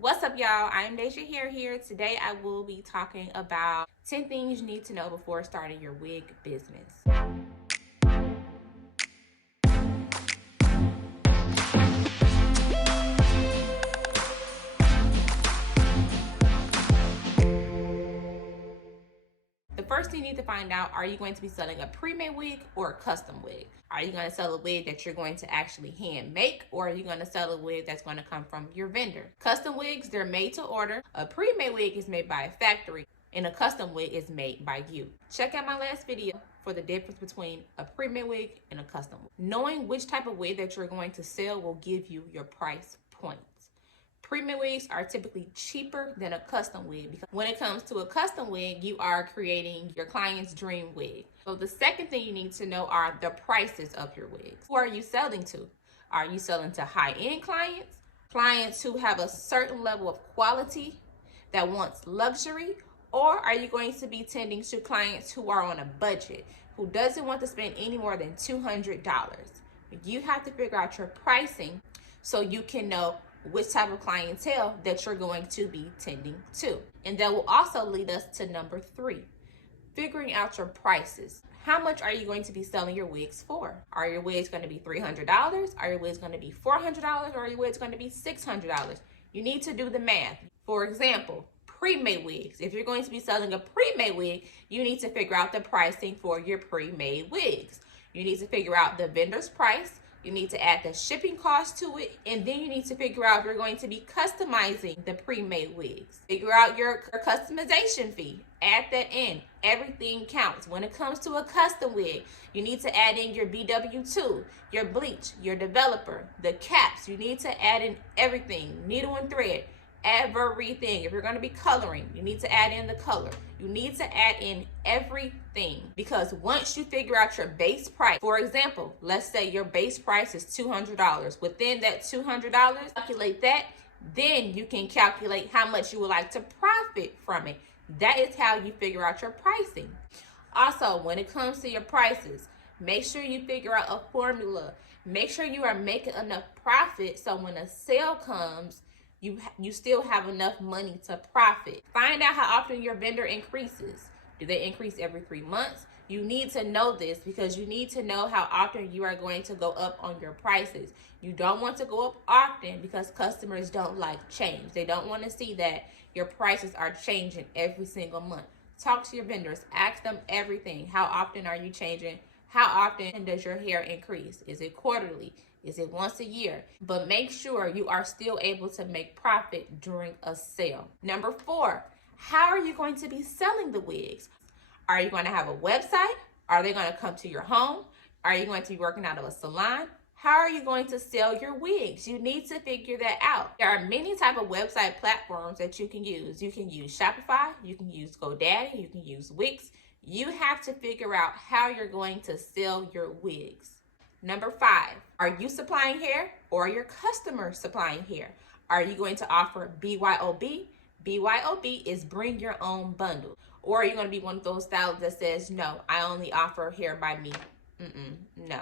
What's up, y'all? Iamdejahair here. Today I will be talking about 10 things you need to know before starting your wig business. The first thing you need to find out, are you going to be selling a pre-made wig or a custom wig? Are you going to sell a wig that you're going to actually hand make, or are you going to sell a wig that's going to come from your vendor? Custom wigs, they're made to order. A pre-made wig is made by a factory, and a custom wig is made by you. Check out my last video for the difference between a pre-made wig and a custom wig. Knowing which type of wig that you're going to sell will give you your price points. Pre-made wigs are typically cheaper than a custom wig because when it comes to a custom wig, you are creating your client's dream wig. So the second thing you need to know are the prices of your wigs. Who are you selling to? Are you selling to high-end clients? Clients who have a certain level of quality that wants luxury? Or are you going to be tending to clients who are on a budget, who doesn't want to spend any more than $200? You have to figure out your pricing so you can know which type of clientele that you're going to be tending to. And that will also lead us to number 3, figuring out your prices. How much are you going to be selling your wigs for? Are your wigs going to be $300? Are your wigs going to be $400? Or are your wigs going to be $600? You need to do the math. For example, pre-made wigs. If you're going to be selling a pre-made wig, you need to figure out the pricing for your pre-made wigs. You need to figure out the vendor's price. You need to add the shipping cost to it, and then you need to figure out if you're going to be customizing the pre-made wigs. Figure out your customization fee. Add that in. Everything counts. When it comes to a custom wig, you need to add in your BW2, your bleach, your developer, the caps. You need to add in everything, needle and thread. Everything. If you're going to be coloring, you need to add in the color. You need to add in everything, because once you figure out your base price, for example, let's say your base price is $200. Within that $200, calculate that, then you can calculate how much you would like to profit from it. That is how you figure out your pricing. Also, when it comes to your prices, make sure you figure out a formula. Make sure you are making enough profit so when a sale comes, you still have enough money to profit. Find out how often your vendor increases. Do they increase every 3 months? You need to know this because you need to know how often you are going to go up on your prices. You don't want to go up often because customers don't like change. They don't want to see that your prices are changing every single month. Talk to your vendors. Ask them everything. How often are you changing? How often does your hair increase? Is it quarterly? Is it once a year? But make sure you are still able to make profit during a sale. Number 4, how are you going to be selling the wigs? Are you going to have a website? Are they going to come to your home? Are you going to be working out of a salon? How are you going to sell your wigs? You need to figure that out. There are many type of website platforms that you can use. You can use Shopify, you can use GoDaddy, you can use Wix. You have to figure out how you're going to sell your wigs. Number 5, are you supplying hair or are your customer supplying hair? Are you going to offer BYOB? BYOB is bring your own bundle. Or are you going to be one of those stylists that says, no, I only offer hair by me? No.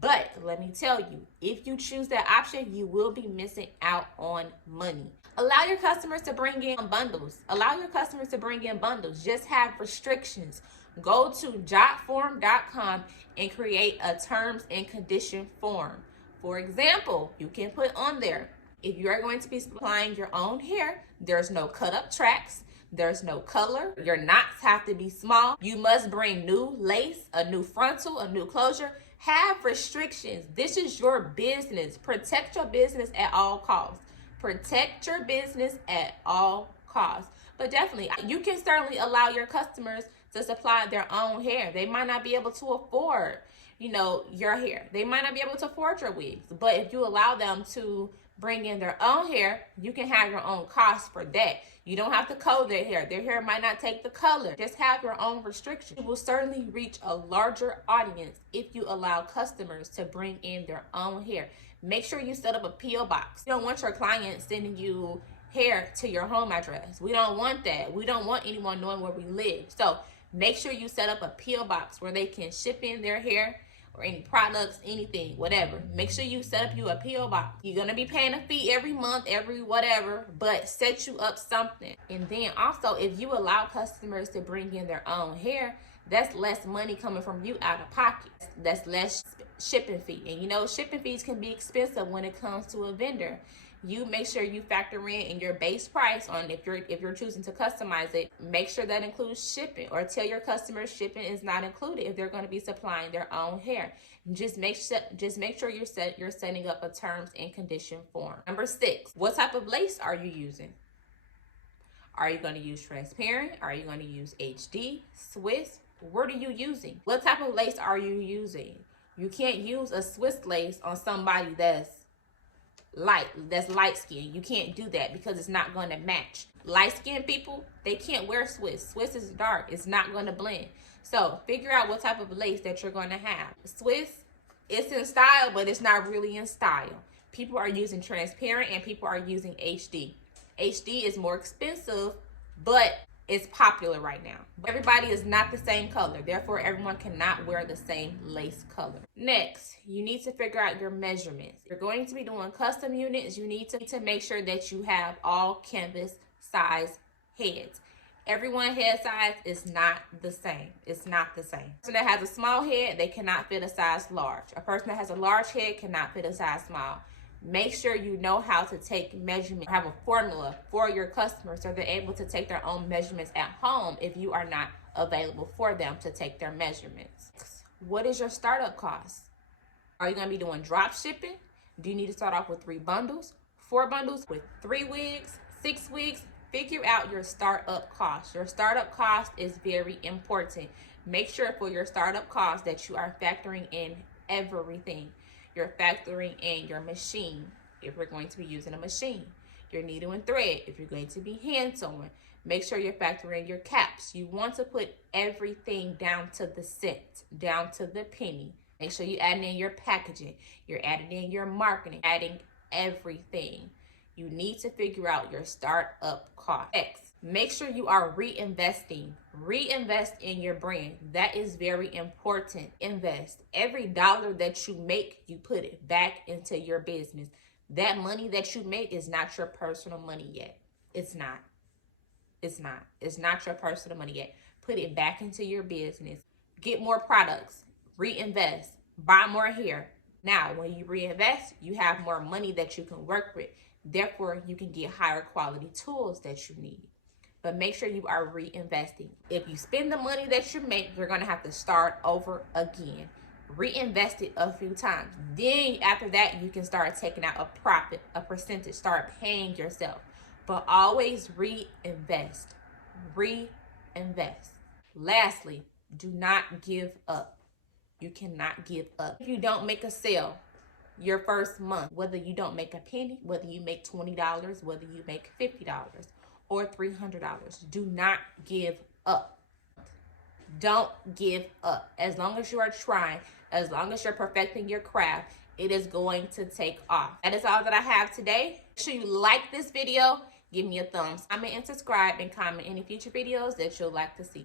But let me tell you, if you choose that option, you will be missing out on money. Allow your customers to bring in bundles. Allow your customers to bring in bundles. Just have restrictions. Go to jotform.com and create a terms and condition form. For example, you can put on there, if you are going to be supplying your own hair, there's no cut up tracks. There's no color. Your knots have to be small. You must bring new lace, a new frontal, a new closure. Have restrictions. This is your business. Protect your business at all costs. Protect your business at all costs. But definitely, you can certainly allow your customers to supply their own hair. They might not be able to afford, your hair. They might not be able to afford your wigs. But if you allow them to bring in their own hair, you can have your own cost for that. You don't have to color their hair. Their hair might not take the color. Just have your own restrictions. You will certainly reach a larger audience if you allow customers to bring in their own hair. Make sure you set up a P.O. box. You don't want your clients sending you hair to your home address. We don't want that. We don't want anyone knowing where we live. So make sure you set up a P.O. box where they can ship in their hair or any products, anything, whatever, make sure you set up you a P.O. box. You're going to be paying a fee every month, every whatever, but set you up something. And then also, if you allow customers to bring in their own hair, that's less money coming from you out of pocket. That's less shipping fee. And you know, shipping fees can be expensive when it comes to a vendor. You make sure you factor in your base price on if you're choosing to customize it. Make sure that includes shipping, or tell your customers shipping is not included if they're going to be supplying their own hair. Just make sure you're setting up a terms and condition form. Number 6, what type of lace are you using? Are you going to use transparent? Are you going to use HD, Swiss? What are you using? What type of lace are you using? You can't use a Swiss lace on somebody that's light skin. You can't do that because it's not going to match. Light skinned people, they can't wear Swiss. Swiss is dark. It's not going to blend. So figure out what type of lace that you're going to have. Swiss, it's in style, but it's not really in style. People are using transparent and people are using HD. HD is more expensive, but it's popular right now. Everybody is not the same color. Therefore, everyone cannot wear the same lace color. Next, you need to figure out your measurements. If you're going to be doing custom units, you need to make sure that you have all canvas size heads. Everyone's head size is not the same. It's not the same. A person that has a small head, they cannot fit a size large. A person that has a large head cannot fit a size small. Make sure you know how to take measurements. Have a formula for your customers so they're able to take their own measurements at home if you are not available for them to take their measurements. What is your startup cost? Are you going to be doing drop shipping? Do you need to start off with 3 bundles, 4 bundles, with 3 wigs, 6 wigs? Figure out your startup cost. Your startup cost is very important. Make sure for your startup cost that you are factoring in everything. You're factoring in your machine, if we're going to be using a machine. Your needle and thread, if you're going to be hand sewing. Make sure you're factoring your caps. You want to put everything down to the cent, down to the penny. Make sure you add in your packaging. You're adding in your marketing, adding everything. You need to figure out your startup cost. Next, make sure you are reinvesting. Reinvest in your brand. That is very important. Invest. Every dollar that you make, you put it back into your business. That money that you make is not your personal money yet. It's not. It's not. It's not your personal money yet. Put it back into your business. Get more products. Reinvest. Buy more hair. Now, when you reinvest, you have more money that you can work with. Therefore, you can get higher quality tools that you need. But make sure you are reinvesting. If you spend the money that you make, you're going to have to start over again. Reinvest it a few times. Then after that, you can start taking out a profit, a percentage, start paying yourself. But always reinvest. Reinvest. Lastly, do not give up. You cannot give up. If you don't make a sale your first month, whether you don't make a penny, whether you make $20, whether you make $50 or $300, do not give up. Don't give up. As long as you are trying, as long as you're perfecting your craft, it is going to take off. That is all that I have today. Make sure you like this video, give me a thumbs, comment and subscribe, and comment any future videos that you'll like to see.